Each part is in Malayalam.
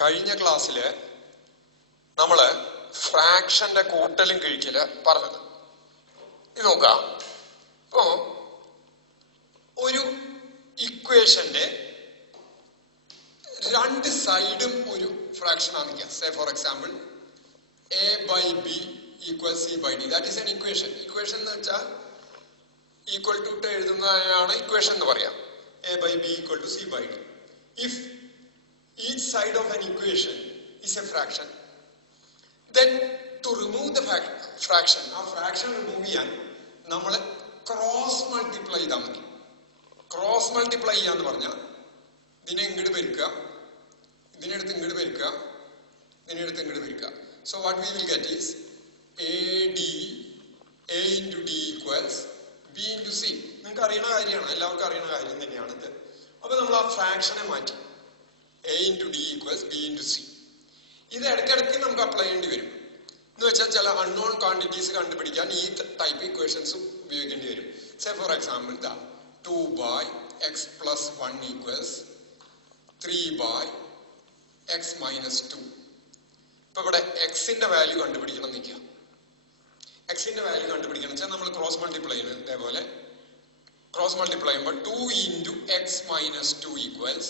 കഴിഞ്ഞ ക്ലാസ്സിൽ നമ്മൾ ഫ്രാക്ഷന്റെ കൂട്ടലും കിഴിക്കല് പറഞ്ഞത്. ഇത് നോക്കാം. ഇപ്പോ ഒരു ഇക്വേഷന്റെ രണ്ട് സൈഡും ഒരു ഫ്രാക്ഷൻ ആണെങ്കിൽ, say for example a by b equals c by d. That is an equation. Equation എന്ന് വെച്ചാൽ ഈക്വൽ ടു എഴുതുന്നതാണ് ഇക്വേഷൻ എന്ന് പറയാം. a by b equal to c by d. If each side of an equation is a fraction, then to remove the fraction, ആ fraction remove ചെയ്യാൻ നമ്മൾ ക്രോസ് മൾട്ടിപ്ലൈ ചെയ്താൽ മതി. ക്രോസ് മൾട്ടിപ്ലൈ ചെയ്യാന്ന് പറഞ്ഞാൽ ഇതിനെ ഇങ്ങോട്ട് പെരുക്കുക, ഇതിനെടുത്ത് ഇങ്ങോട്ട് പെരുക്കുക, ഇതിനെടുത്ത് ഇങ്ങോട്ട് പെരുക്കുക. So what we will get is AD, A into D equals B into C. നിങ്ങൾക്ക് അറിയുന്ന കാര്യമാണ്, എല്ലാവർക്കും അറിയുന്ന കാര്യം തന്നെയാണ് ഇത്. അപ്പൊ നമ്മൾ ആ ഫ്രാക്ഷനെ മാറ്റി A into D equals B into C. ഇത് ഇടയ്ക്കിടയ്ക്ക് നമുക്ക് അപ്ലൈ ചെയ്യേണ്ടി വരും. എന്ന് വെച്ചാൽ ചില അൺനോൺ ക്വാണ്ടിറ്റീസ് കണ്ടുപിടിക്കാൻ ഈ ടൈപ്പ് ഇക്വേഷൻസും ഉപയോഗിക്കേണ്ടി വരും. Say for example 2 by x plus 1 equals 3 by x minus 2. ഇപ്പൊ ഇവിടെ എക്സിന്റെ വാല്യൂ കണ്ടുപിടിക്കണം നിൽക്കുക. എക്സിന്റെ വാല്യൂ കണ്ടുപിടിക്കണം വെച്ചാൽ നമ്മൾ ക്രോസ് മൾട്ടിപ്ലൈ ചെയ്യുന്നത്. ഇതേപോലെ ക്രോസ് മൾട്ടിപ്ലൈ ചെയ്യുമ്പോൾ 2 into x minus 2 equals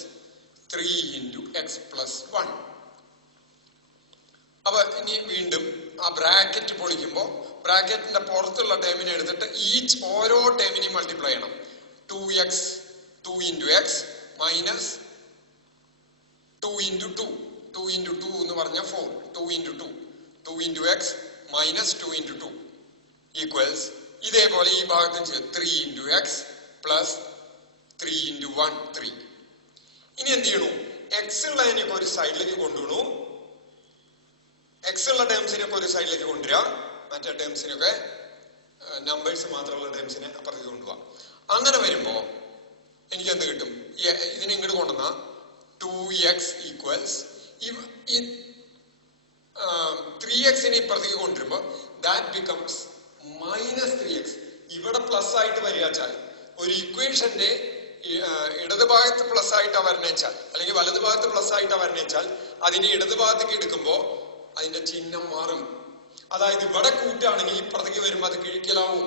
3 into x plus 1. അപ്പൊ ഇനി വീണ്ടും ആ ബ്രാക്കറ്റ് പൊളിക്കുമ്പോൾ ബ്രാക്കറ്റിന്റെ പുറത്തുള്ള ടേമിനെ എടുത്തിട്ട് ഓരോ ടേമിനെയും മൾട്ടിപ്ലൈ ചെയ്യണം. 2x 2 into x minus 2 into 2. 2 into 2 എന്ന് പറഞ്ഞാൽ 4. 2 into 2. 2 into x minus 2 into 2 equals ഇതേപോലെ ഈ ഭാഗത്തും ചെയ്യും 3 into x plus 3 into 1 3. ഇനി എന്ത് ചെയ്യണു? എക്സ് ഉള്ളതിനൊക്കെ ഒരു സൈഡിലേക്ക് കൊണ്ടുപോകണു, എക്സ് ഉള്ള ടേംസിനൊക്കെ ഒരു സൈഡിലേക്ക് കൊണ്ടുവരിക, മറ്റേ ടേംസിനൊക്കെ നമ്പേഴ്സ് മാത്രമുള്ള ടേംസിനെ അപ്പുറത്തേക്ക് കൊണ്ടുപോകാം. അങ്ങനെ വരുമ്പോ എനിക്ക് എന്ത് കിട്ടും? ഇതിനെ ഇങ്ങോട്ട് കൊണ്ടുവന്ന 2x ഈക്വൽസ് 3xനെ ഇപ്പുറത്തേക്ക് കൊണ്ടുവരുമ്പോ ദാറ്റ് ബിക്കംസ് മൈനസ് 3x. ഇവിടെ പ്ലസ് ആയിട്ട് വരികച്ചാൽ ഒരു ഇക്വേഷന്റെ ഇടതുഭാഗത്ത് പ്ലസ് ആയിട്ടാ വരണേച്ചാൽ അല്ലെങ്കിൽ വലതുഭാഗത്ത് പ്ലസ് ആയിട്ടാ വരണേച്ചാൽ അതിനെ ഇടതുഭാഗത്തേക്ക് എടുക്കുമ്പോ അതിന്റെ ചിഹ്നം മാറും. അതായത് ഇവിടെ കൂട്ടുകയാണെങ്കിൽ ഇപ്പുറത്തേക്ക് വരുമ്പോ അത് കിഴിക്കലാവും.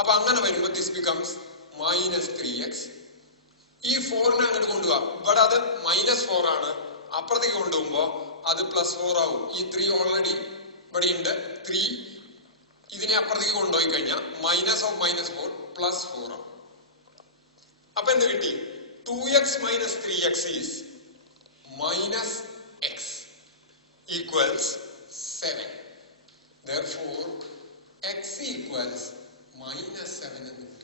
അപ്പൊ അങ്ങനെ വരുമ്പോ ദിസ് ബിക്കംസ് മൈനസ് 3x. ഈ 4നെ അങ്ങോട്ട് കൊണ്ടുപോവാ, ഇവിടെ അത് -4 ആണ്, അപ്പുറത്തേക്ക് കൊണ്ടുപോകുമ്പോ അത് +4 ആവും. ഈ 3 ഓൾറെഡി ഇവിടെ ഉണ്ട്. 3 ഇതിനെ അപ്പുറത്തേക്ക് കൊണ്ടുപോയി കഴിഞ്ഞാൽ -4 +4 ആവും. അപ്പൊ എന്ത് കിട്ടി? 2x minus 3x is -x equals 7. Therefore x equals -7 എന്ന് കിട്ടും.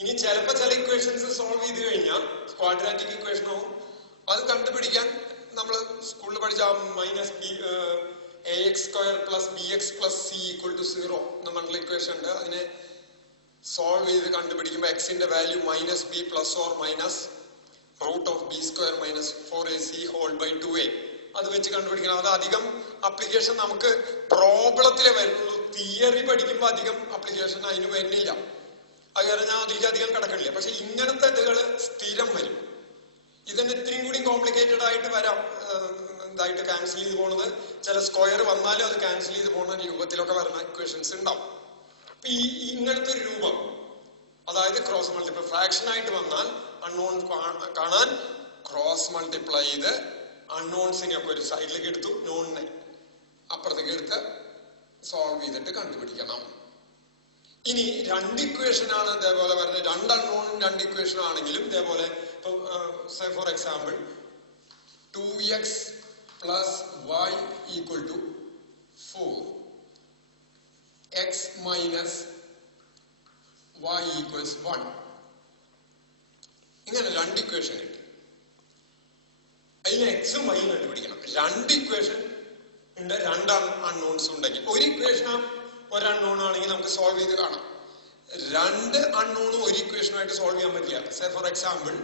ഇനി ചിലപ്പോ ചില ഇക്വേഷൻസ് സോൾവ് ചെയ്ത് കഴിഞ്ഞാൽ ക്വാഡ്രാറ്റിക് ഇക്വേഷൻ ആവും. അത് കണ്ടുപിടിക്കാൻ നമ്മൾ സ്കൂളിൽ പഠിച്ച -ax² + bx + c = 0 എന്ന പറഞ്ഞ ഇക്വേഷൻ ഉണ്ട്. അതിനെ സോൾവ് ചെയ്ത് കണ്ടുപിടിക്കുമ്പോൾ എക്സിന്റെ value -b ± √(b² - 4ac ² 2a അത് വെച്ച് കണ്ടുപിടിക്കണം. അത് അധികം അപ്ലിക്കേഷൻ നമുക്ക് പ്രോബ്ലത്തിലെ വരുന്നുള്ളൂ. തിയറി പഠിക്കുമ്പോൾ അധികം അപ്ലിക്കേഷൻ അതിന് വരുന്നില്ല. അത് കാരണം ഞാൻ അതിലധികം കിടക്കണില്ല. പക്ഷെ ഇങ്ങനത്തെ ഇതുകൾ സ്ഥിരം വരും. ഇതിന് ഇത്രയും കൂടി കോംപ്ലിക്കേറ്റഡ് ആയിട്ട് വരാം. ഇതായിട്ട് ക്യാൻസൽ ചെയ്ത് പോണത്, ചില സ്ക്വയർ വന്നാലും അത് ക്യാൻസൽ ചെയ്ത് പോകുന്ന രൂപത്തിലൊക്കെ വരുന്ന ഇക്വേഷൻസ് ഉണ്ടാവും. അപ്പൊ ഇങ്ങനത്തെ ഒരു രൂപം, അതായത് ക്രോസ് മൾട്ടിപ്ലൈ ഫ്രാക്ഷൻ ആയിട്ട് വന്നാൽ അൺനോൺ കാണാൻ ക്രോസ് മൾട്ടിപ്ലൈ ചെയ്ത് അൺനോൺസിനെ ഒക്കെ ഒരു സൈഡിലേക്ക് എടുത്തു, നോണിനെ അപ്പുറത്തേക്ക് എടുത്ത് സോൾവ് ചെയ്തിട്ട് കണ്ടുപിടിക്കണം. ഇനി രണ്ട് ഇക്വേഷൻ ആണ് ഇതേപോലെ വരുന്നത്. രണ്ട് അൺനോണും രണ്ട് ഇക്വേഷൻ ആണെങ്കിലും ഇതേപോലെ say for example 2x plus y equal to 4, x minus y equals 1. ഇങ്ങനെ രണ്ട് ഇക്വേഷൻ കിട്ടി. അതിന് എക്സും വൈയും കണ്ടുപിടിക്കണം. രണ്ട് ഇക്വേഷൻ ഉണ്ട്, രണ്ട് അൺനോൺസ് ഉണ്ടെങ്കിൽ. ഒരു ഇക്വേഷൻ ഒരു അൺനോൺ ആണെങ്കിൽ നമുക്ക് സോൾവ് ചെയ്ത് കാണാം. രണ്ട് അൺനോണും ഒരു ഇക്വേഷനുമായിട്ട് സോൾവ് ചെയ്യാൻ പറ്റില്ല. Say for example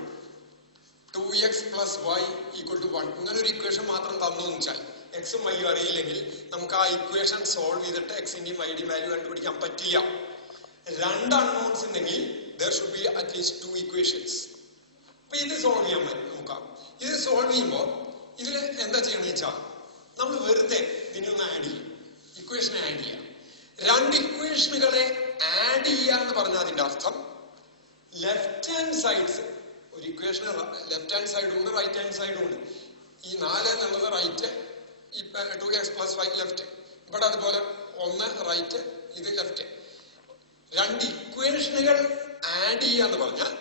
2x plus y equal to 1 ഇങ്ങനെ ഒരു ഇക്വേഷൻ മാത്രം തന്നു വെച്ചാൽ എക്സും വൈയും അറിയില്ലെങ്കിൽ നമുക്ക് ആ ഇക്വേഷൻ സോൾവ് ചെയ്തിട്ട് എക്സിന്റെയും വൈയുടെയും വാല്യൂ കണ്ടുപിടിക്കാൻ പറ്റില്ല. രണ്ട് അൺനോൺസ് ഉണ്ടെങ്കിൽ there should be at least two equations. അപ്പൊ ഇത് സോൾവ് ചെയ്യാൻ നോക്കാം. ഇത് സോൾവ് ചെയ്യുമ്പോൾ ഇതിൽ എന്താ ചെയ്യണമെന്ന് വെച്ചാൽ നമ്മൾ വെറുതെ ഇതിനൊന്ന് ആഡ് ചെയ്യും, ഇക്വേഷനെ ആഡ് ചെയ്യാം. രണ്ട് ഇക്വേഷനുകളെ ആഡ് ചെയ്യുക എന്ന് പറഞ്ഞാൽ അതിന്റെ അർത്ഥം ലെഫ്റ്റ് ഹാൻഡ് സൈഡ്സ്, ഒരു ഇക്വേഷൻ ലെഫ്റ്റ് ഹാൻഡ് സൈഡും ഉണ്ട് റൈറ്റ് ഹാൻഡ് സൈഡും ഉണ്ട്. ഈ 4 എന്നുള്ളത് റൈറ്റ്, 2x + 5 ലെഫ്റ്റ്, ഇവിടെ അതുപോലെ 1 റൈറ്റ്, ഇത് ലെഫ്റ്റ്. രണ്ട് ഇക്വേഷനുകൾ ആഡ് ചെയ്യുക എന്ന് പറഞ്ഞാൽ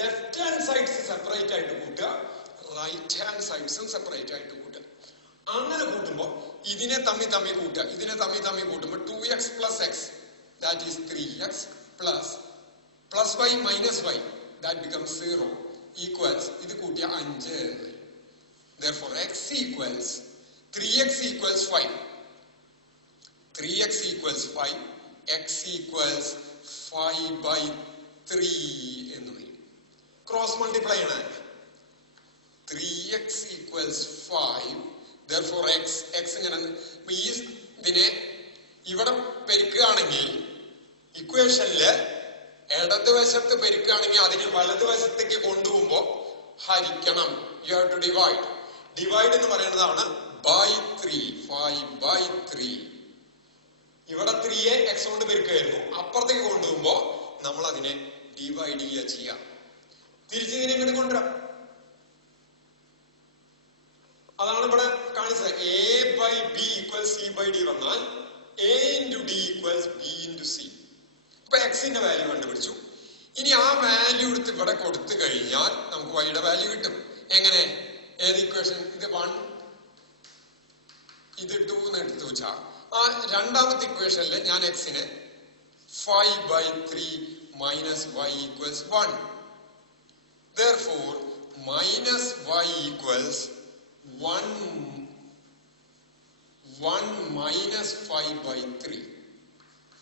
ലെഫ്റ്റ് ഹാൻഡ് സൈഡ്സ് സെപ്പറേറ്റ് ആയിട്ട് കൂട്ടുക, റൈറ്റ് ഹാൻഡ് സൈഡ്സും സെപ്പറേറ്റ് ആയിട്ട് കൂട്ടുക. അങ്ങനെ കൂട്ടുമ്പോൾ ഇതിനെ തമ്മി കൂട്ടുക. ഇതിനെ തമ്മി കൂട്ടുമ്പോൾ 2x + x that is 3x plus y minus y that becomes 0 equals ഇത് കൂട്ടിയ 5 എന്ന് വരും. Therefore x equals 3x equals 5, 3x equals 5, x equals 5/3 എന്ന് വരും. ക്രോസ് മൾട്ടിപ്ലൈ ആണ്. 3x equals 5, therefore x ഇങ്ങനെ ഇതിനെ ഇവിടെ പെരുക്കുകയാണെങ്കിൽ ഇക്വേഷനില് ഇടതുവശത്ത് പെരുക്കുകയാണെങ്കിൽ അതിനെ വലതുവശത്തേക്ക് കൊണ്ടുപോകുമ്പോ ഹരിക്കണം. You have to divide. Divide എന്ന് പറയുന്നതാണ് by 3, 5/3. ഇവിടെ 3യെ x കൊണ്ട് പെരുക്കുകയായിരുന്നു, അപ്പുറത്തേക്ക് കൊണ്ടുപോകുമ്പോ നമ്മൾ അതിനെ ഡിവൈഡ് ചെയ്യുക. തിരിച്ചിങ്ങനെ ഇങ്ങോട്ട് കൊണ്ടുവരാം. അതാണ് ഇവിടെ കാണിച്ചത്. a/b = c/d വന്നാൽ a × d = b × c. അപ്പൊ എക്സിന്റെ വാല്യൂ കണ്ടുപിടിച്ചു. ഇനി ആ വാല്യൂ എടുത്ത് ഇവിടെ കൊടുത്തു കഴിഞ്ഞാൽ നമുക്ക് y യുടെ വാല്യൂ കിട്ടും. എങ്ങനെ? ഏത് ഇക്വേഷൻ? ഇത് 1, ഇത് 2 എന്ന് എടുത്തു വെച്ചാൽ ആ രണ്ടാമത്തെ ഇക്വേഷനിൽ ഞാൻ എക്സിനെ 5/3 - y = 1. Therefore minus y equals 1 minus 5/3.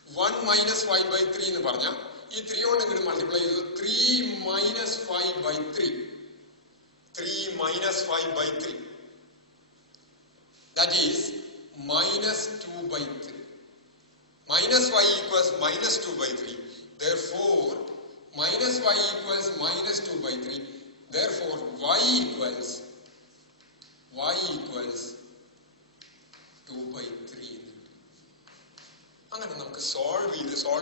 1 minus 5/3 എന്ന് പറഞ്ഞാൽ ഈ 3 കൊണ്ട് ഇങ്ങോട്ട് മൾട്ടിപ്ലൈ ചെയ്തു. 3 minus 5/3. 3 minus 5/3. That is minus 2/3. Minus y equals minus 2/3. Therefore minus y equals minus 2/3. Therefore y equals 2/3. അങ്ങനെ നമുക്ക് സോൾവ്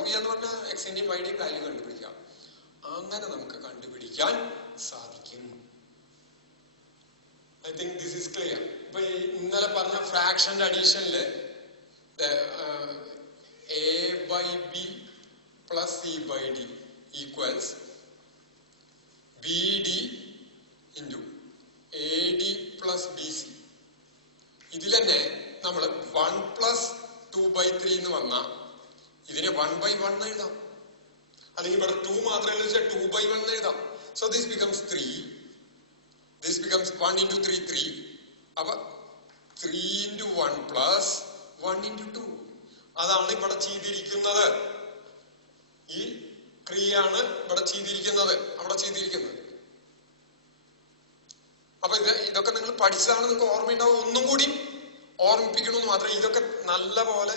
ചെയ്യാന്ന് പറഞ്ഞാൽ എക്സിന്റെയും വൈയുടെയും വാല്യൂ കണ്ടുപിടിക്കാം. അങ്ങനെ നമുക്ക് കണ്ടുപിടിക്കാൻ സാധിക്കും. I think this is clear. ഇപ്പൊ ഇന്നലെ പറഞ്ഞ ഫ്രാക്ഷന്റെ അഡീഷനില് a/b + c/d equals bd × ad + bc. ഇതിൽ തന്നെ നമ്മൾ 1 + 2/3 എന്ന് വന്നാൽ ഇതിനെ 1/1 എഴുതാം. അല്ലെങ്കിൽ ഇവിടെ 2 മാത്രമേ വെച്ചാൽ 2/1 എഴുതാം. So this becomes 3. This becomes 1 × 3 3. അപ്പൊ 3 × 1 + 1 × 2. അതാണ് ഇവിടെ ചെയ്തിരിക്കുന്നത്. ഈ ക്രിയയാണ് ഇവിടെ ചെയ്തിരിക്കുന്നത്, അവിടെ ചെയ്തിരിക്കുന്നത്. അപ്പൊ ഇതൊക്കെ നിങ്ങൾ പഠിച്ചതാണ്, നിങ്ങൾക്ക് ഓർമ്മയുണ്ടാവും. ഒന്നും കൂടി ഓർമ്മിപ്പിക്കണമെന്ന് മാത്രമേ. ഇതൊക്കെ നല്ല പോലെ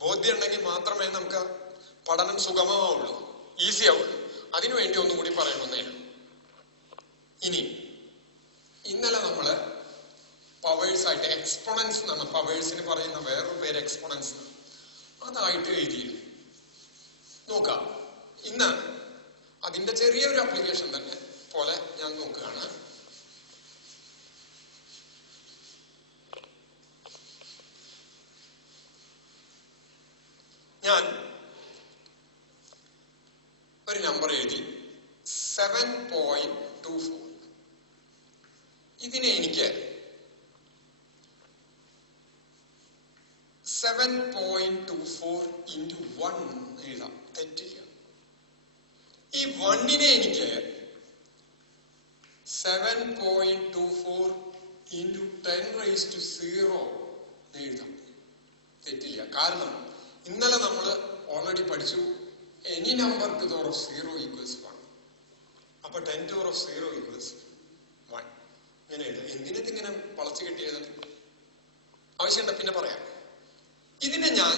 ബോധ്യം ഉണ്ടെങ്കിൽ മാത്രമേ നമുക്ക് പഠനം സുഗമമാവുള്ളൂ, ഈസി ആവുള്ളൂ. അതിനുവേണ്ടി ഒന്നും കൂടി പറയണമെന്നേനും. ഇനി ഇന്നലെ നമ്മള് പവേഴ്സ് ആയിട്ട് എക്സ്പോണൻസ് എന്നാണ് പവേഴ്സിന് പറയുന്ന വേറൊരു പേര് എക്സ്പോണൻസ്, അതായിട്ട് എഴുതിയിരുന്നു. നോക്കാം. ഇന്ന് അതിന്റെ ചെറിയൊരു ആപ്ലിക്കേഷൻ തന്നെ പോലെ ഞാൻ നോക്കുകയാണ്. ഞാൻ ഒരു നമ്പർ എഴുതി 7.24. ഇതിനെ എനിക്ക് 7.24 × 1 എഴുതാം, തെറ്റില്ല. ഈ 1നെ എനിക്ക് 7.24 × 10⁻0 എഴുതാം, തെറ്റില്ല. കാരണം ഇന്നലെ നമ്മൾ ഓൾറെഡി പഠിച്ചു any number to the power of 0 equals 1. അപ്പൊ 10 to the power of 0 equals 1. ഇങ്ങനെ എഴുതാം. എന്തിനെങ്ങനെ വളച്ചു കെട്ടി എഴുതണം? ആവശ്യമുണ്ട്, പിന്നെ പറയാം. ഇതിനെ ഞാൻ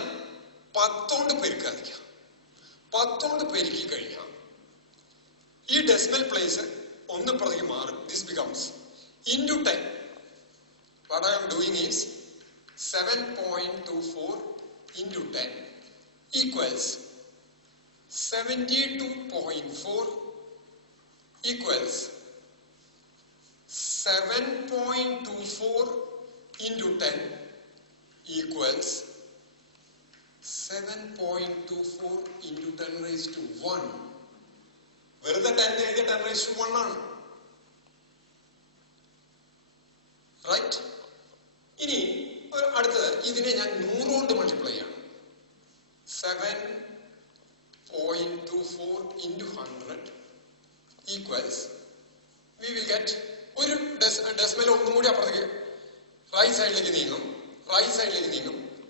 10 കൊണ്ട് പെരുക്കാതിരിക്കാം. 10 കൊണ്ട് പെരുക്കി കഴിഞ്ഞാൽ ഈ ഡെസിമൽ പ്ലേസ് ഒന്ന് പ്രതി മാറും. This becomes into 10. What I am doing is 7.24 into 10 equals 72.4 equals 7.24 into 10 equals 7.24 into 10 raised to 1. Where is the 10 raised to 1 ആണ്. Right? ഇനി അടുത്തത് ഇതിനെ ഞാൻ 100 കൊണ്ട് മൾട്ടിപ്ലൈ ചെയ്യണം. 7.24 into 100 equals we will get ഒരു ഡെസിമൽ ഒന്നും കൂടി അപ്പുറത്തേക്ക് റൈറ്റ് സൈഡിലേക്ക് നീങ്ങും.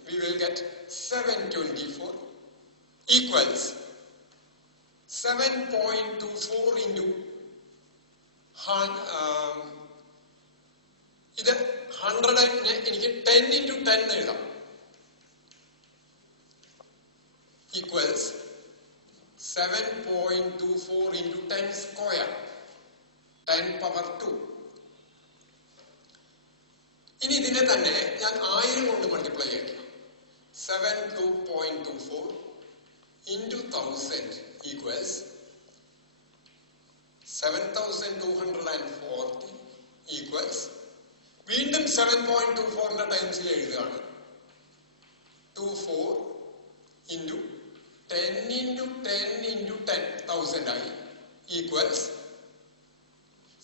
We will get 724 equals 7.24 into ഇത് 100 എനിക്ക് 10 into 10 എഴുതാം. Equals 7.24 into 10 square 10 power 2. ഇനി ഇതിനെ തന്നെ ഞാൻ 1000 കൊണ്ട് മൾട്ടിപ്ലൈ ചെയ്യാം. 72.24 into 1000 equals 7240 equals വീണ്ടും 7.24 ടൈംസിൽ എഴുതുകയാണ്. 24 into 10 into 10 into 10,000 ആയി equals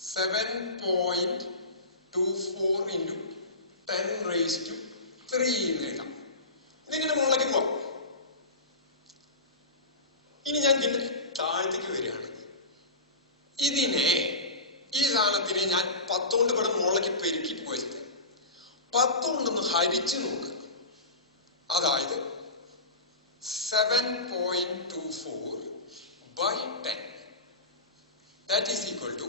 7.24 into 10 raised to 3 എന്ന് എഴുതാം. ഇതിങ്ങനെ മുകളിലേക്ക് പോകും. ഇനി ഞാൻ ഇതിന്റെ താഴത്തേക്ക് വരികയാണ്. ഈ സാധനത്തിനെ ഞാൻ 10 കൊണ്ട് ഇവിടെ മുകളിലേക്ക് പെരുക്കി പോയത് 10 കൊണ്ടൊന്ന് ഹരിച്ചു നോക്കുക. അതായത് 7.24 by 10 that is equal to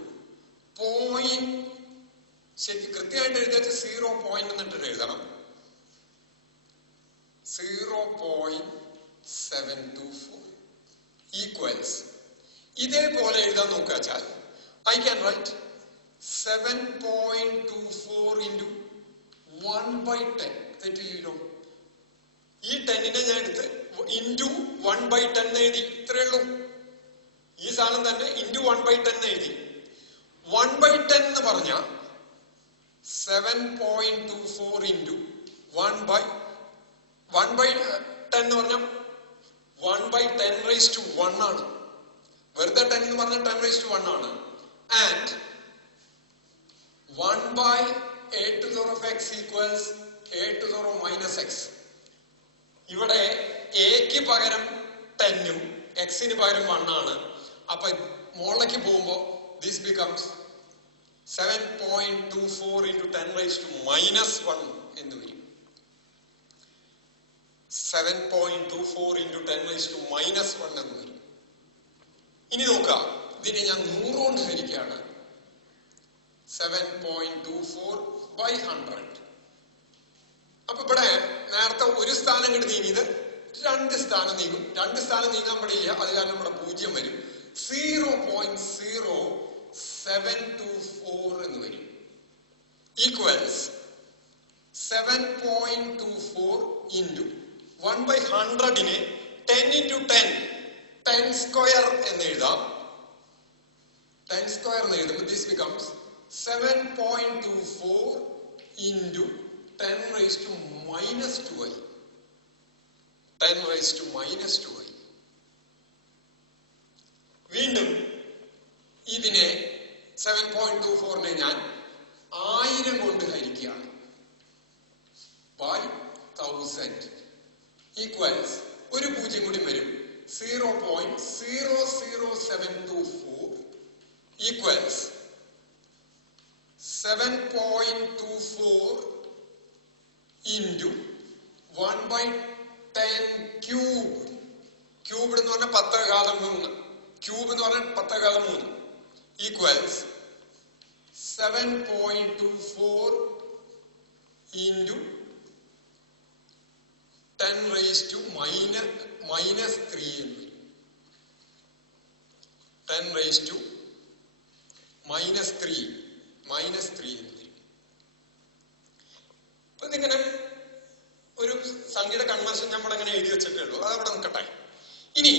ശരിക്കും കൃത്യമായിട്ട് എഴുതിയാൽ 0 പോയിന്റ് എന്നിട്ട് എഴുതണം. 0.724 equals ഇതേപോലെ എഴുതാൻ നോക്കുക വെച്ചാൽ I can write 7.24 into 1 by 10. തെറ്റില്ലല്ലോ. ഈ 10നെ ഞാൻ എടുത്ത് into 1 by 10 എഴുതി. ഇത്രയേ ഉള്ളൂ. ഈ സാധനം തന്നെ into 1 by 10 എഴുതി. 1 by 10 എന്ന് പറഞ്ഞ 7.24 into 1 by 10 എന്ന് പറഞ്ഞ 1 by 10 raised to 1 ആണ്. വെറുതെ 10 എന്ന് പറഞ്ഞ 10 raised to 1 ആണ്. And 1 by a to the power of x equals a to the power minus x. ഇവിടെ എക്ക് പകരം 10ഉം എക്സിന് പകരം 1 ആണ്. അപ്പൊ മുകളിലേക്ക് പോകുമ്പോ this becomes 7.24 into 10 raised to minus 1 എന്ന് വരും. 7.24 into 10 raised to minus 1 എന്ന് വരും. ഇനി നോക്കുക, ഇതിനെ ഞാൻ 100 കൊണ്ട് ഹരിക്കുകയാണ്. 7.24 by 100. അപ്പൊ ഇവിടെ നേരത്തെ ഒരു സ്ഥാനം ഇങ്ങോട്ട് നീങ്ങിയത് 2 സ്ഥാനം നീങ്ങും. 2 സ്ഥാനം നീങ്ങാൻ പാടില്ല, അത് കാരണം ഇവിടെ 0 വരും. 0.0724 എന്ന് വരും. Equals 7.24 into 1 by 100നെ 10 into 10 10 square എന്ന് എഴുതാം. 10 square എന്ന് എഴുതുമ്പോൾ this becomes 7.24 into 10 raised to minus 2i. 10 raised to minus 2i. വീണ്ടും ഇതിനെ 7.24നെ ഞാൻ 1000 കൊണ്ട് ഹരിക്കുകയാണ്. by 1000 equals ഒരു 0 കൂടി വരും. 0.00724 equals 7.24 into 1 by 10 cube. Cube എന്ന് പറഞ്ഞാൽ 10⁻3. Cube എന്ന് പറഞ്ഞാൽ 10⁻3 equals 7.24 into 10 raised to minus 3 എന്ന് വരും. 10 raised to minus 3 എന്ന് എക്സ്പ്ലനേഷൻ നമ്മൾ എങ്ങനെ എഴുതി വെച്ചിട്ടേ ഉള്ളൂ, അതവിടെ നിൽക്കട്ടെ. ഇനി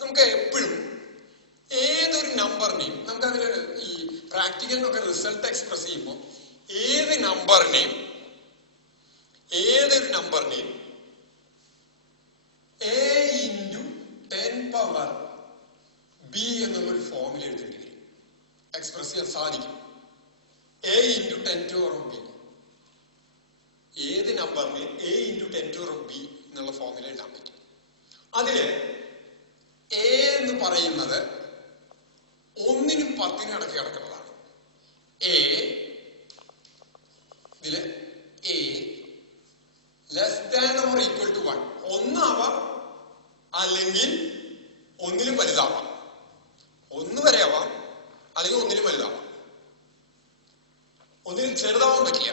നമുക്ക് എപ്പോഴും ഏതൊരു നമ്പറിനെയും നമുക്കതിന് ഈ പ്രാക്ടിക്കലിനൊക്കെ റിസൾട്ട് എക്സ്പ്രസ് ചെയ്യുമ്പോൾ ഏതൊരു നമ്പറിനെയും a into 10 power b എന്നുള്ളൊരു ഫോമിൽ എഴുതേണ്ടി വരും. എക്സ്പ്രസ് ചെയ്യാൻ സാധിക്കും. a into 10 to power b, ഏത് നമ്പറിന് a into 10 to power b എന്നുള്ള ഫോമിൽ എഴുതാൻ പറ്റും. അതില് a എന്ന് പറയുന്നത് 1നും 10നും ഇടയ്ക്ക് കിടക്കുന്നതാണ്. ഇതില് a less than or equal to 1, 1 ആവാം അല്ലെങ്കിൽ 1ലും വലുതാവാം. 1 വരെ ആവാം അല്ലെങ്കിൽ 1ലും വലുതാവാം. 1ൽ ചെറുതാവാൻ പറ്റില്ല.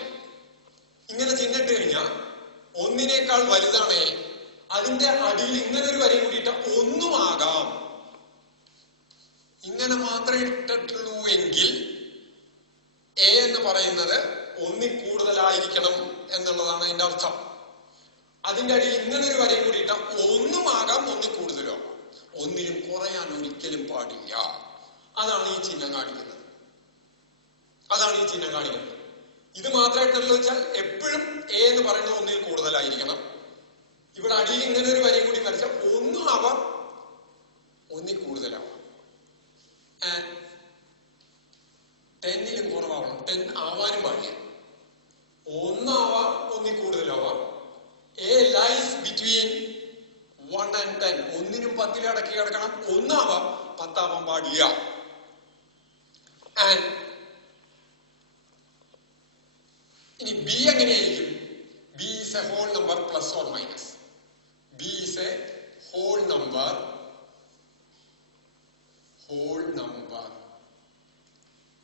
ഇങ്ങനെ ചിഹ്നിട്ട് കഴിഞ്ഞാൽ 1നേക്കാൾ വലുതാണേ, അതിന്റെ അടിയിൽ ഇങ്ങനെ ഒരു വരി കൂടിയിട്ട് 1 ആകാം. ഇങ്ങനെ മാത്രമേ ഇട്ടിട്ടുള്ളൂ എങ്കിൽ a എന്ന് പറയുന്നത് 1ൽ കൂടുതലായിരിക്കണം എന്നുള്ളതാണ് അതിന്റെ അർത്ഥം. അതിന്റെ അടിയിൽ ഇങ്ങനെ ഒരു വരി കൂടിയിട്ട് 1 ആകാം, 1ൽ കൂടുതലോ ആകാം. 1ലും കുറയാൻ ഒരിക്കലും പാടില്ല. അതാണ് ഈ ചിഹ്നം കാണിക്കുന്നത്. ഇത് മാത്രമായിട്ടുള്ള വെച്ചാൽ എപ്പോഴും a എന്ന് പറയുന്നത് 1ൽ കൂടുതലായിരിക്കണം. ഇവിടെ അടിയിൽ ഇങ്ങനെ ഒരു വരി കൂടി വരച്ചാൽ 1 ആവാം, 1ൽ കൂടുതലാവാം. 10ലും കുറവാവണം, 10 ആവാനും പാടില്ല. 1 ആവാം, 1ൽ കൂടുതലാവാം. a lies between 1 and 10, 1നും 10ലും ഇടയ്ക്ക് കിടക്കണം. 1 ആവാം, 10 ആവാൻ പാടില്ല. ആൻഡ് ഇനി b എങ്ങനെയായിരിക്കും? b is a whole number plus or minus. b is a whole number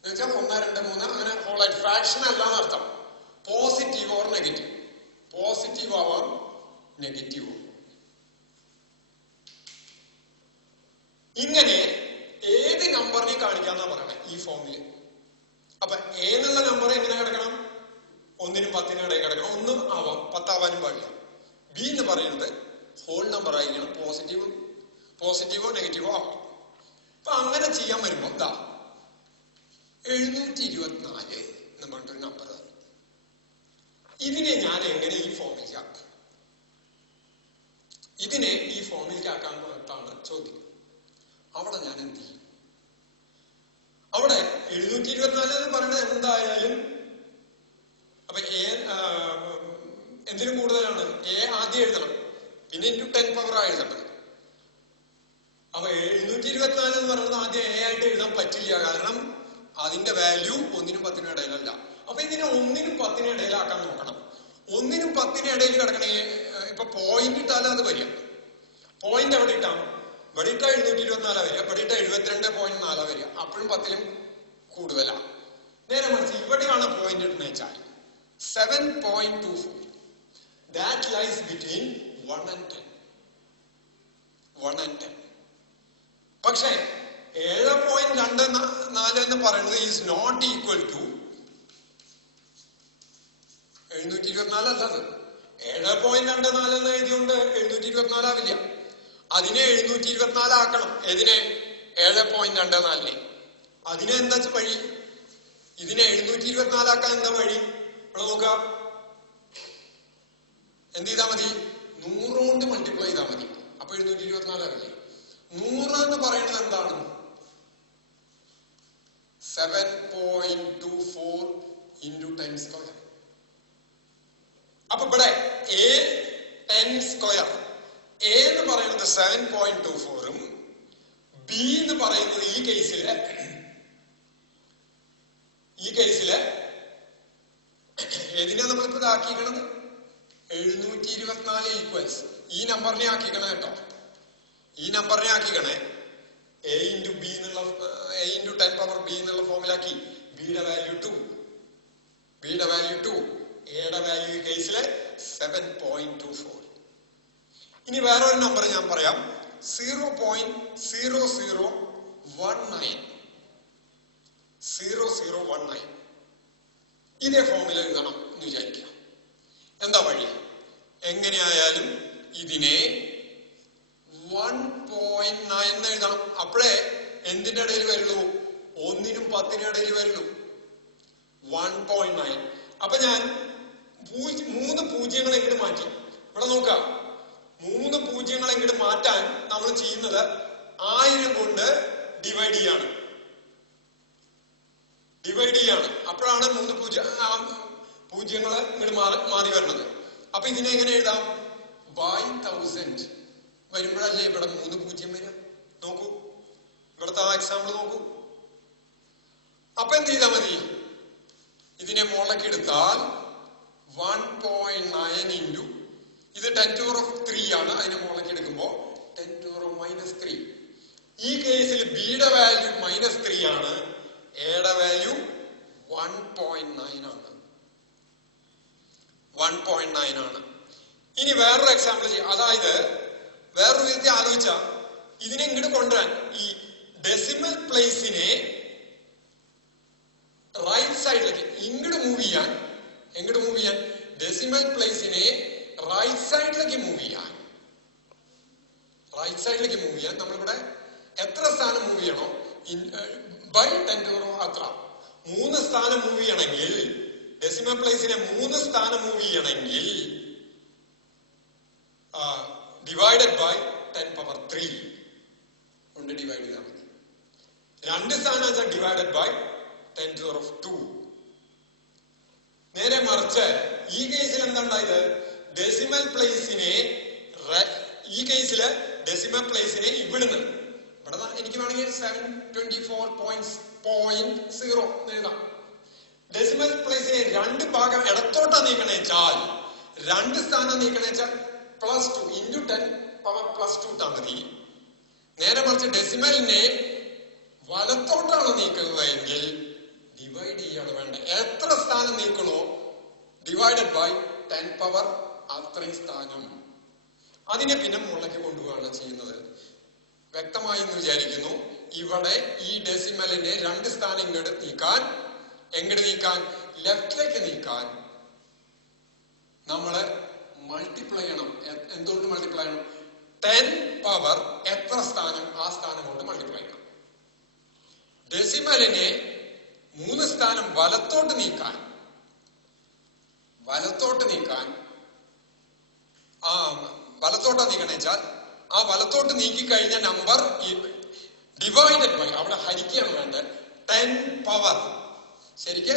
എന്നുവെച്ചാൽ 1, 2, 3 അങ്ങനെ ഹോൾ ആയിട്ട്, ഫ്രാക്ഷൻ അല്ല എന്നർത്ഥം. Positive or negative. പോസിറ്റീവ് ആവാം, നെഗറ്റീവ് ആവാം. ഇങ്ങനെ ഏത് നമ്പറിനെ കാണിക്കാന്നാ പറയണേ ഈ ഫോമില്. അപ്പൊ a എന്നുള്ള നമ്പർ എങ്ങനെ കിടക്കണം? 1നും 10നും ഇടയിൽ കിടക്കണം. 1 ആവാം, 10 ആവാനും പാടില്ല. b എന്ന് പറയുന്നത് ഹോൾ നമ്പർ ആയിരിക്കണം. പോസിറ്റീവോ നെഗറ്റീവോ ആവാം. അപ്പൊ അങ്ങനെ ചെയ്യാൻ വരുമ്പോ എന്താ 724 എന്ന് പറഞ്ഞൊരു നമ്പർ. ഇതിനെ ഞാൻ എങ്ങനെ ഈ ഫോമിലേക്ക് ആക്കും? ഇതിനെ ഈ ഫോമിലേക്ക് ആക്കാൻ പുറത്താണ് ചോദ്യം. അവിടെ ഞാൻ എന്ത് ചെയ്യും? അവിടെ 724 എന്ന് പറയുന്നത് എന്തായാലും അപ്പൊ എന്തിനും കൂടുതലാണ്. a ആദ്യം എഴുതണം, പിന്നെ ഇൻറ്റു 10 പവർ എഴുതണം. അപ്പൊ 724 എന്ന് പറയുന്നത് ആദ്യം a ആയിട്ട് എഴുതാൻ പറ്റില്ല, കാരണം അതിന്റെ വാല്യൂ 1നും 10നും ഇടയിലല്ല. അപ്പൊ ഇതിനെ 1നും 10നും ഇടയിലാക്കാൻ നോക്കണം. 1നും 10നും ഇടയിൽ കിടക്കണേ. ഇപ്പൊ പോയിന്റ് ഇട്ടാലും അത് വരിക. പോയിന്റ് എവിടെ ഇട്ടാണ്? ഇവിടെ ഇട്ടാ 724 വരിക, ഇവിടെ ഇട്ടാ 72.4 വരിക. അപ്പോഴും 10ലും കൂടുതലാണ്. നേരെ മറിച്ച് ഇവിടെയാണ് പോയിന്റ് ഇടുന്ന വെച്ചാൽ 7.24. That lies between 1 and 10. പക്ഷേ 7.24 എന്ന് പറയുന്നത് ഈസ് നോട്ട് ഈക്വൽ ടു 724 അല്ലത്. 7.24 എന്ന് എഴുതിയോണ്ട് 724 ആവില്ല. അതിനെ 724 ആക്കണം. ഏതിനെ? 7.24. അതിനെ എന്താ വഴി? ഇതിനെ 724 ആക്കാൻ എന്താ വഴി? ഇവിടെ നോക്കുക. എന്ത് ചെയ്താൽ മതി? 100 കൊണ്ട് മൾട്ടിപ്ലൈ ചെയ്താൽ മതി. അപ്പൊ 724 ആവില്ലേ? 100 എന്ന് പറയുന്നത് എന്താണ്? 7.24 into 10 square. അപ്പൊ ഇവിടെ a 10 square. a എന്ന് പറയുന്നത് 7.24ഉം b എന്ന് പറയുന്നത് ഈ കേസില് ഏതിനാ നമ്മളിപ്പോ ഇതാക്കിക്കണത്? 724 ഈക്വൽസ് ഈ നമ്പറിനെ ആക്കിക്കണം കേട്ടോ. ഈ നമ്പറിനെ ആക്കിക്കണേ. a into b എന്നുള്ള a into 10 power b എന്നുള്ള ഫോമിലാക്കി. ബിയുടെ വാല്യൂ 2, എയുടെ വാല്യൂ ഈ കേസിലെ 7.24. ഇനി വേറൊരു നമ്പർ ഞാൻ പറയാം. 0.0019 ഇതേ ഫോമിൽ എഴുതണം എന്ന് വിചാരിക്കാം. എന്താ വഴി? എങ്ങനെയായാലും ഇതിനെ 1.9 എഴുതണം. അപ്പോഴേ എന്തിന്റെ ഇടയിൽ വരുള്ളൂ? 1 നും 10 നും ഇടയിൽ വരുള്ളൂ. 1.9. അപ്പൊ ഞാൻ 3 പൂജ്യങ്ങൾ എങ്ങോട്ട് മാറ്റി. ഇവിടെ നോക്കാം, 3 പൂജ്യങ്ങൾ എങ്ങോട്ട് മാറ്റാൻ നമ്മൾ ചെയ്യുന്നത് 1000 കൊണ്ട് ഡിവൈഡ് ചെയ്യാണ്. അപ്പോഴാണ് 3 പൂജ്യങ്ങൾ ഇങ്ങോട്ട് മാറി വരുന്നത്. അപ്പൊ ഇതിനെ എങ്ങനെ എഴുതാം? ബൈ 1000 വരുമ്പോഴല്ലേ ഇവിടെ 3 പൂജ്യം വരിക. നോക്കൂ, ഇവിടുത്തെ ആ എക്സാമ്പിൾ നോക്കൂ. അപ്പൊ എന്ത് ചെയ്താൽ മതി? ഇതിനെ മുകളിലേക്ക് എടുത്താൽ 1.9 ഇൻറ്റു ഇത് 10⁻³ ആണ്. അതിനെ മുകളിലേക്ക് എടുക്കുമ്പോൾ 10⁻³ ഈ കേസിൽ ബിയുടെ വാല്യൂ -3 ആണ്, എയുടെ വാല്യൂ 1.9 ആണ്. 1.9 ആണ്. ഇനി വേറൊരു എക്സാമ്പിൾ ചെയ്യാം. അതായത് വേറൊരു വിധത്തിൽ ആലോചിച്ച ഇതിനെ ഇങ്ങോട്ട് കൊണ്ടുവരാൻ, ഈ ഡെസിമൽ പ്ലേസിനെ റൈറ്റ് സൈഡിലേക്ക് ഇങ്ങോട്ട് മൂവ് ചെയ്യാൻ, ഡെസിമൽ പ്ലേസിനെ റൈറ്റ് സൈഡിലേക്ക് മൂവ് ചെയ്യാൻ നമ്മളിവിടെ എത്ര സ്ഥാനം മൂവ് ചെയ്യണോ? ബൈ 10⁻³ അത്ര 3 സ്ഥാനം മൂവ് ചെയ്യണമെങ്കിൽ, ഡെസിമൽ പ്ലേസിനെ 3 സ്ഥാനം മൂവ് ചെയ്യണമെങ്കിൽ ഡിവൈഡഡ് ബൈ 10⁻³ കൊണ്ട് ഡിവൈഡ് ചെയ്താൽ മതി. 2 സ്ഥാനം വെച്ചാൽ ഡിവൈഡഡ് ബൈ 10⁻². നേരെ മറിച്ച് ഈ കേസിൽ എന്താ ഉണ്ടായത്? ഡെസിമൽ പ്ലേസിനെ ഇവിടുന്ന് എനിക്ക് വേണമെങ്കിൽ 724.0 എഴുതാം. ഡെസിമൽ പ്ലേസിനെ 2 ഭാഗം ഇടത്തോട്ടാ നീക്കണേച്ചാൽ, 2 സ്ഥാനം നീക്കണേച്ചാൽ +2 ഇൻറ്റു 10⁻+2 ഇട്ടാൽ മതി. നേരെ മറിച്ച് ഡെസിമലിനെ വലത്തോട്ടാണ് നീക്കുന്നതെങ്കിൽ ഡിവൈഡ് ചെയ്യാണ് വേണ്ട. എത്ര സ്ഥാനം നീക്കണോ ഡിവൈഡഡ് ബൈ 10⁻, അത്രയും സ്ഥാനം. അതിനെ പിന്നെ മുകളിലേക്ക് കൊണ്ടുപോവുകയാണ് ചെയ്യുന്നത്. വ്യക്തമായി എന്ന് വിചാരിക്കുന്നു. ഇവിടെ ഈ ഡെസിമലിനെ 2 സ്ഥാനം എങ്ങോട്ട് നീക്കാൻ, ലെഫ്റ്റിലേക്ക് നീക്കാൻ നമ്മള് മൾട്ടിപ്ലൈ ചെയ്യണം. എന്തുകൊണ്ട് മൾട്ടിപ്ലൈ ചെയ്യണം? 10⁻ എത്ര സ്ഥാനം, ആ സ്ഥാനം കൊണ്ട് മൾട്ടിപ്ലൈ ചെയ്യണം. ഡെസിമലിനെ 3 സ്ഥാനം വലത്തോട്ട് നീക്കാൻ വലത്തോട്ടാ നീക്കണേച്ചാൽ ആ വലത്തോട്ട് നീക്കി കഴിഞ്ഞ നമ്പർ ഡിവൈഡഡ് ബൈ, അവിടെ ഹരിക്കുകയാണ് വേണ്ടത്, 10⁻. ശരിക്ക്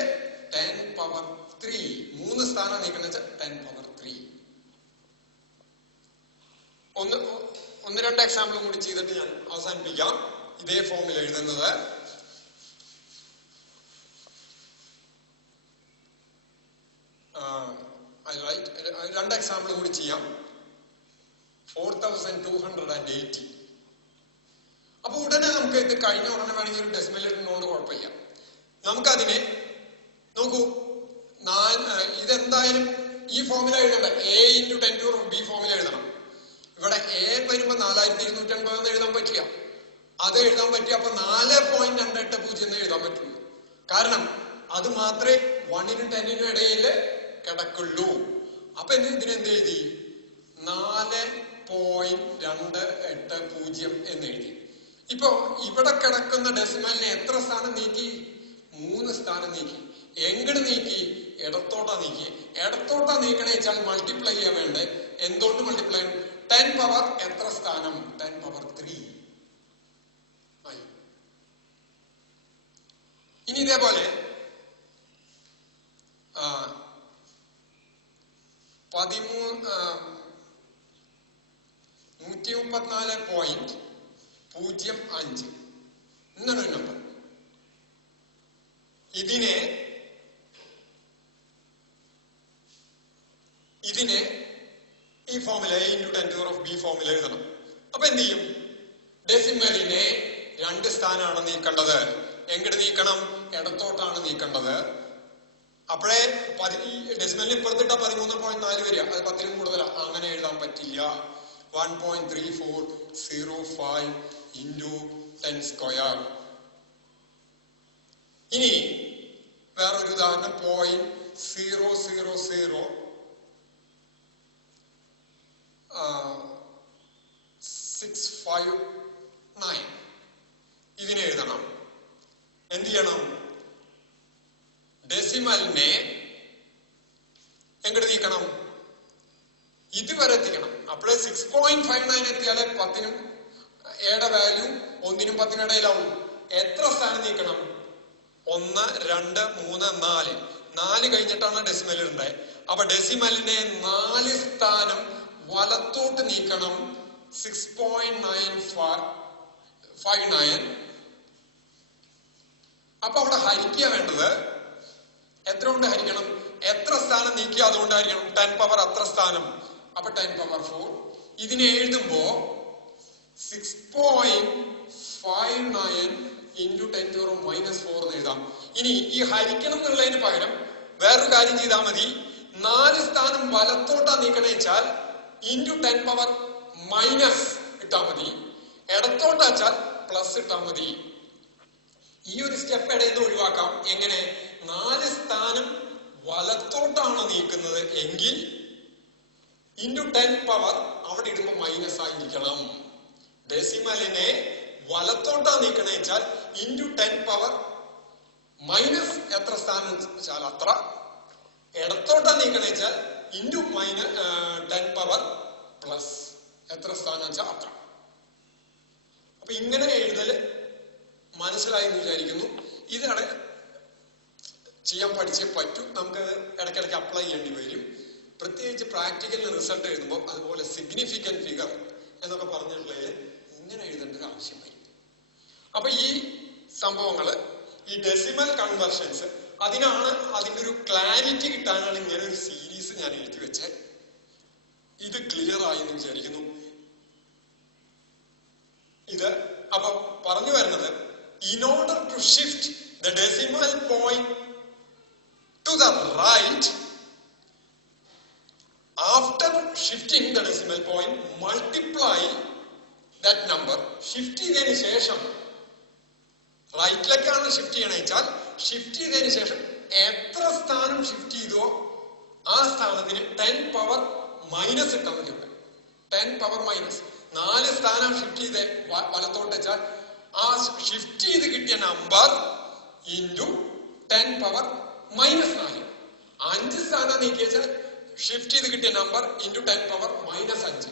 10⁻3. 3 സ്ഥാനം നീക്കണേച്ചാൽ 10⁻3. ഒന്ന് 2 എക്സാമ്പിളും കൂടി ചെയ്തിട്ട് ഞാൻ അവസാനിപ്പിക്കാം. ഇതേ ഫോമിൽ എഴുതുന്നത് രണ്ട് എക്സാമ്പിൾ കൂടി ചെയ്യാം. 4280. അപ്പൊ ഉടനെ നമുക്ക് ഇത് കഴിഞ്ഞ ഉടനെ വേണമെങ്കിൽ ഒരു ഡെസിമൽ ഇടുന്നതുകൊണ്ട് കുഴപ്പമില്ല. നമുക്കതിനെ നോക്കൂ, ഇതെന്തായാലും ഈ ഫോമില എഴുതണ്ട. A × 10⁻B ഫോമിൽ എഴുതണം. ഇവിടെ A വരുമ്പോ 4250 എന്ന് എഴുതാൻ പറ്റില്ല. അത് എഴുതാൻ പറ്റിയ അപ്പൊ 4.280 എന്ന് എഴുതാൻ പറ്റുള്ളൂ. കാരണം അത് മാത്രമേ 1 നും 10 നും ഇടയിൽ കിടക്കുള്ളൂ. അപ്പൊ ഇതിനെന്ത് എഴുതി? 4.280 എന്ന് എഴുതി. ഇപ്പൊ ഇവിടെ കിടക്കുന്ന ഡെസിമലിനെ എത്ര സ്ഥാനം നീക്കി? 3 സ്ഥാനം നീക്കി. എങ്ങോട്ട് നീക്കി? ഇടത്തോട്ടാ നീക്കി. ഇടത്തോട്ടാ നീക്കണേ വെച്ചാൽ മൾട്ടിപ്ലൈ ചെയ്യാൻ വേണ്ടേ. എന്തുകൊണ്ട് മൾട്ടിപ്ലൈ? 10⁻ എത്ര സ്ഥാനം? 10⁻3 ആയി. ഇനി ഇതേപോലെ 134.05 എന്നൊരു നമ്പർ. ഇതിനെ ഈ ഫോമിൽ A × 10⁻B ഫോമിൽ എഴുതണം. അപ്പൊ എന്ത് ചെയ്യും? ഡെസിമലിനെ 2 സ്ഥാനമാണ് നീക്കേണ്ടത്. എങ്ങോട്ട് നീക്കണം? ഇടത്തോട്ടാണ് നീക്കേണ്ടത്. അപ്പോഴേ ഡെസിമലിന് ഇപ്പുറത്തിട്ട 13.4 വരിക. അത് 10 കൂടുതലാണ്. അങ്ങനെ എഴുതാൻ പറ്റില്ല. 1.3405 × 10². ഇനി വേറൊരു ഉദാഹരണം 0.000 659 ഇതിനെ എഴുതണം. എന്ത് ചെയ്യണം? ഡെസിമലിനെ എങ്ങോട്ട് നീക്കണം? ഇതുവരെ എത്തിക്കണം. അപ്പോഴേ 6.59 എത്തിയാലേ 10നും എയുടെ വാല്യൂ 1നും 10നും ഇടയിലാവും. എത്ര സ്ഥാനം നീക്കണം? 1, 2, 3, 4. 4 കഴിഞ്ഞിട്ടാണ് ഡെസിമൽ ഉണ്ടായത്. അപ്പൊ ഡെസിമലിനെ 4 സ്ഥാനം വലത്തോട്ട് നീക്കണം. 6.959. അപ്പൊ അവിടെ ഹരിക്കുക വേണ്ടത് എത്ര കൊണ്ട് ഹരിക്കണം? എത്ര സ്ഥാനം നീക്കിയ അതുകൊണ്ടായിരിക്കണം 10 പവർ അത്ര സ്ഥാനം. അപ്പൊ 10 പവർ 4. ഇതിനെ എഴുതുമ്പോ 6.59 into 10⁻⁻4 എന്ന് എഴുതാം. ഇനി ഈ ഹരിക്കണം എന്നുള്ളതിന് പകരം വേറൊരു കാര്യം ചെയ്താൽ മതി. 4 സ്ഥാനം വലത്തോട്ടാ നീക്കണേ വെച്ചാൽ ഇൻറ്റു 10 പവർ മൈനസ് ഇട്ടാ മതി. ഇടത്തോട്ടാ വെച്ചാൽ പ്ലസ് ഇട്ടാ മതി. ഈ ഒരു സ്റ്റെപ്പ് ഇടയിൽ നിന്ന് ഒഴിവാക്കാം. എങ്ങനെ? 4 സ്ഥാനം വലത്തോട്ടാണ് നീക്കുന്നത് എങ്കിൽ ഇൻറ്റു 10 പവർ അവിടെ ഇടുമ്പോൾ മൈനസ് ആയിരിക്കണം. ഡെസിമലിനെ വലത്തോട്ടാ നീക്കണേ വെച്ചാൽ ഇൻറ്റു 10 പവർ മൈനസ് എത്ര സ്ഥാനം വെച്ചാൽ അത്ര. ഇടത്തോട്ടാ നീക്കണേ വെച്ചാൽ ഇൻറ്റു 10 പവർ പ്ലസ് എത്ര സ്ഥാനം വെച്ചാൽ അത്ര. അപ്പൊ ഇങ്ങനെ എഴുതല് മനസ്സിലായി എന്ന് വിചാരിക്കുന്നു. ഇതാണ് ചെയ്യാൻ പഠിച്ചേ പറ്റൂ. നമുക്ക് ഇടയ്ക്കിടയ്ക്ക് അപ്ലൈ ചെയ്യേണ്ടി വരും. പ്രത്യേകിച്ച് പ്രാക്ടിക്കൽ റിസൾട്ട് എഴുതുമ്പോൾ അതുപോലെ സിഗ്നിഫിക്കന്റ് ഫിഗർ എന്നൊക്കെ പറഞ്ഞിട്ടുള്ളതിൽ ഇങ്ങനെ എഴുതേണ്ട ഒരു ആവശ്യം വരും. അപ്പൊ ഈ സംഭവങ്ങള്, ഈ ഡെസിമൽ കൺവേർഷൻസ്, അതിനാണ് അതിന്റെ ഒരു ക്ലാരിറ്റി കിട്ടാനാണ് ഇങ്ങനെ ഒരു സീരീസ് ഞാൻ എഴുതി വെച്ചത്. ഇത് ക്ലിയർ ആയി എന്ന് വിചാരിക്കുന്നു. ഇത് അപ്പൊ പറഞ്ഞു വരുന്നത്, in order to shift the decimal point to the right, after shifting the decimal point, multiply that number. shift ചെയ്തതിന് ശേഷം റൈറ്റിലേക്കാണ് ഷിഫ്റ്റ് ചെയ്യണ വെച്ചാൽ ഷിഫ്റ്റ് ചെയ്തതിന് ശേഷം എത്ര സ്ഥാനം ഷിഫ്റ്റ് ചെയ്തോ ആ സ്ഥാനത്തിന് 10 പവർ മൈനസ് ഇട്ടാൽ മതി. 10 പവർ മൈനസ് 4 സ്ഥാനം ഷിഫ്റ്റ് ചെയ്ത് വലത്തോട്ട് വെച്ചാൽ ആ ഷിഫ്റ്റ് ചെയ്ത് കിട്ടിയ നമ്പർ ഇൻറ്റു 10 പവർ മൈനസ് 4. 5 സ്ഥാനം നീക്കി വെച്ചാൽ ഷിഫ്റ്റ് ചെയ്ത് കിട്ടിയ നമ്പർ ഇൻറ്റു 10 പവർ മൈനസ് 5.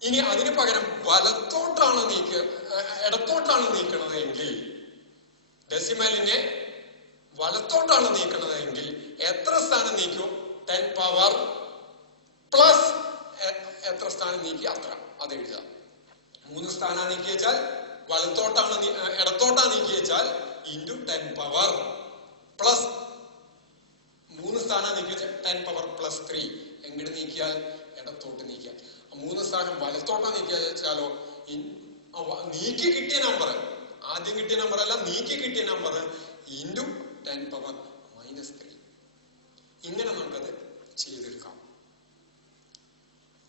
ഇനി അതിന് പകരം വലത്തോട്ടാണ് ഇടത്തോട്ടാണ് നീക്കണത് എങ്കിൽ, ഡെസിമലിനെ വലത്തോട്ടാണ് നീക്കണത് എങ്കിൽ എത്ര സ്ഥാനം നീക്കോ 10 പവർ പ്ലസ് എത്ര സ്ഥാനം നീക്കി അത്ര അത് എഴുതുക. 3 സ്ഥാനം നീക്കി വെച്ചാൽ വലത്തോട്ടാണ് ഇടത്തോട്ടാണ് നീക്കി വെച്ചാൽ ഇൻറ്റു 10 പവർ പ്ലസ് 3 സ്ഥാനം നീക്കി വെച്ചാൽ 10 പവർ പ്ലസ് 3. എങ്ങോട്ട് നീക്കിയാൽ? ഇടത്തോട്ട് നീക്കിയാൽ. 3 സ്ഥാനം വലത്തോട്ടാ നീക്കി വെച്ചാലോ നീക്കി കിട്ടിയ നമ്പർ, ആദ്യം കിട്ടിയ നമ്പർ അല്ല, നീക്കി കിട്ടിയ നമ്പർ ഇൻറ്റു 10 പവർ മൈനസ് 3. ഇങ്ങനെ നമുക്കത് ചെയ്തെടുക്കാം.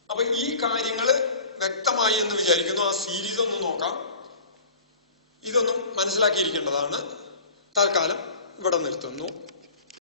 അപ്പൊ ഈ കാര്യങ്ങള് വ്യക്തമായി എന്ന് വിചാരിക്കുന്നു. ആ സീരീസ് ഒന്ന് നോക്കാം. ഇതൊന്നും മനസ്സിലാക്കിയിരിക്കേണ്ടതാണ്. തൽക്കാലം ഇവിടെ നിർത്തുന്നു.